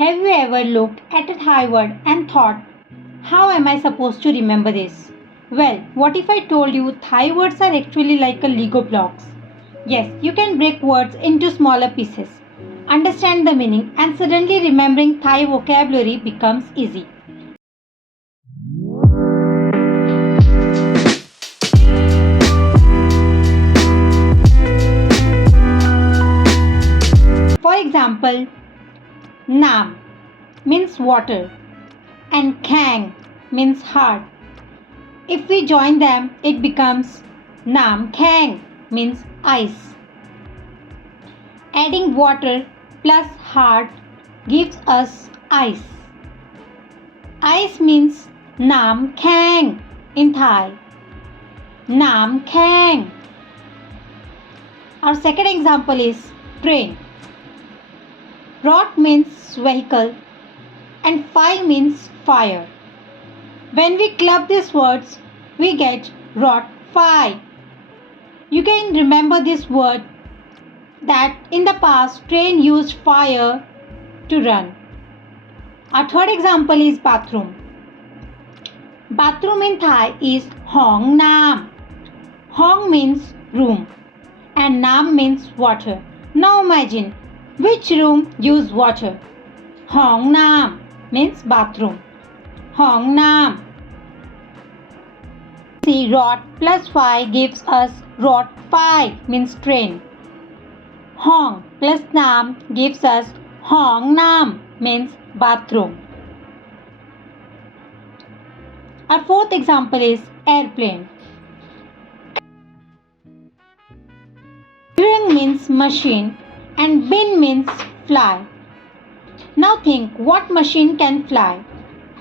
Have you ever looked at a Thai word and thought, how am I supposed to remember this? Well, what if I told you Thai words are actually like a Lego blocks? Yes, you can break words into smaller pieces, understand the meaning, and suddenly remembering Thai vocabulary becomes easy. For example, Nam means water and Khang means heart. If we join them, it becomes Nam Khang means ice. Adding water plus heart gives us ice. Ice means Nam Khang in Thai. Nam Khang. Our second example is train. Rot means vehicle and Fi means fire. When we club these words, we get Rot Fi. You can remember this word that in the past train used fire to run. Our third example is bathroom. Bathroom in Thai is Hong Nam. Hong means room and Nam means water. Now imagine which room use water. Hong Nam means bathroom. Hong Nam. See, Rot plus Fi gives us Rot Fi means train. Hong plus Nam gives us Hong Nam means bathroom. Our fourth example is airplane. Krung means machine and bin means fly. Now think, what machine can fly?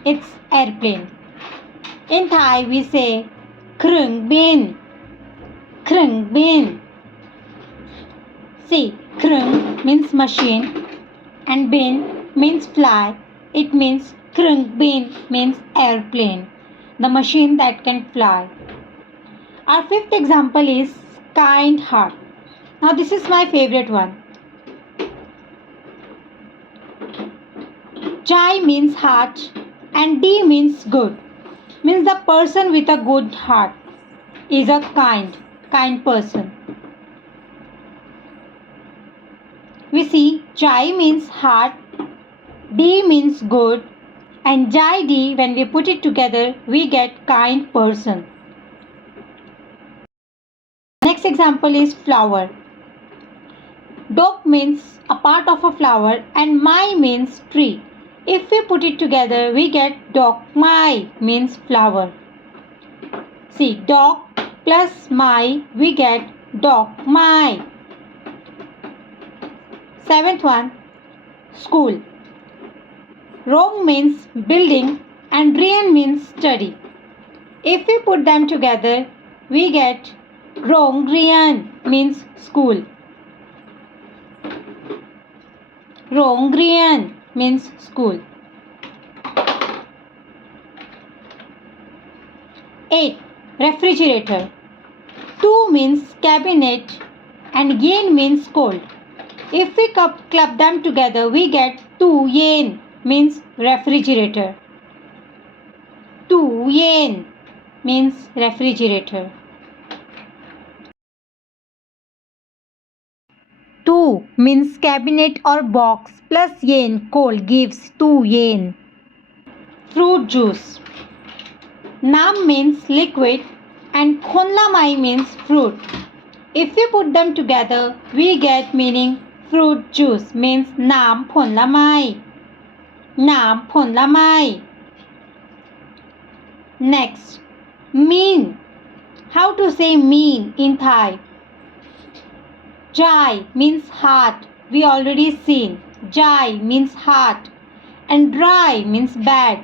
It's airplane. In Thai we say Krung bin. Krung bin. See, Krung means machine and bin means fly. It means Krung bin means airplane, the machine that can fly. Our fifth example is kind heart. Now this is my favorite one. Jai means heart and D means good. Means the person with a good heart is a kind person. We see Jai means heart, D means good, and Jai D, when we put it together, we get kind person. Next example is flower. Dok means a part of a flower and Mai means tree. If we put it together, we get Dok Mai means flower. See, Dok plus Mai, we get Dok Mai. Seventh one, school. Rong means building and Rien means study. If we put them together, we get Rong Rien means school. Rong Rien means school. 8. Refrigerator. Tu means cabinet and yen means cold. If we club them together, we get Tu yen means refrigerator. Tu yen means refrigerator. Tu means cabinet or box plus yen cold gives tu yen. Fruit juice. Nam means liquid and khonlamai means fruit. If we put them together, we get meaning fruit juice means nam phonlamai. Nam phonlamai. Next, mean. How to say mean in Thai? Jai means heart. We already seen. Jai means heart. And Rai means bad.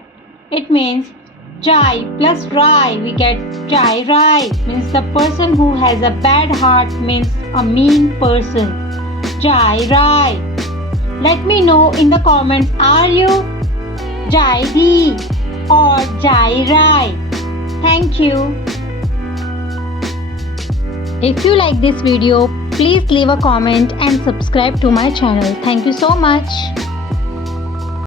It means Jai plus Rai. We get Jai Rai. Means the person who has a bad heart means a mean person. Jai Rai. Let me know in the comments, are you Jai Di or Jai Rai? Thank you. If you like this video, please leave a comment and subscribe to my channel. Thank you so much.